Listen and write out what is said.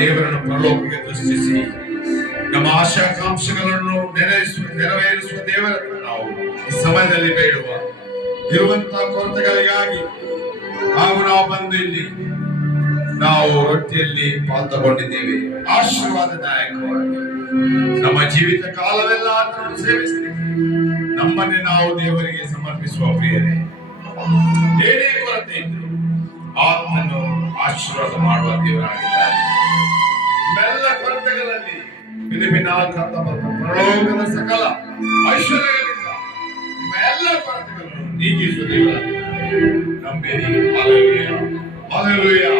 ದೇವರನ್ನು ಪರಲೋಕಕ್ಕೆ ದೃಷ್ಟಿಸಿ ನಮ್ಮ ಆಶಾಕಾಂಕ್ಷೆಗಳನ್ನು ನೆರವೇರಿಸುವ ದೇವರನ್ನು ನಾವು ಈ ಸಮಯದಲ್ಲಿ ಬೇಡುವ. ಇರುವಂತಹ ಕೊರತೆಗಳಿಗಾಗಿ ಹಾಗೂ ನಾವು ಬಂದು ಇಲ್ಲಿ ನಾವು ರೊಟ್ಟಿಯಲ್ಲಿ ಪಾಲ್ತಗೊಂಡಿದ್ದೇವೆ. ಆಶೀರ್ವಾದದಾಯಕವಾಗಿ ನಮ್ಮ ಜೀವಿತ ಕಾಲವೆಲ್ಲ ಆತನನ್ನು ಸೇವಿಸ್ತೇವೆ. ನಮ್ಮನ್ನೇ ನಾವು ದೇವರಿಗೆ ಸಮರ್ಪಿಸುವ ಪ್ರಿಯರೇ, ಏನೇ ಕೊರತೆ ಇದ್ರು ಆತನನ್ನು ಆಶೀರ್ವಾದ ಮಾಡುವ ದೇವರಾಗಿದ್ದಾರೆ. ಎಲ್ಲ ಕೊರತೆಗಳಲ್ಲಿ ಪ್ರಲೋಭದ ಸಕಲ ಐಶ್ವರ್ಯಗಳಿಂದ ನಿಮ್ಮ ಎಲ್ಲ ಕೊರತೆಗಳನ್ನು ನೀಗಿಸುವ ದೇವರಾಗಿದ್ದಾರೆ. ನಂಬೇರಿ. Hallelujah, hallelujah.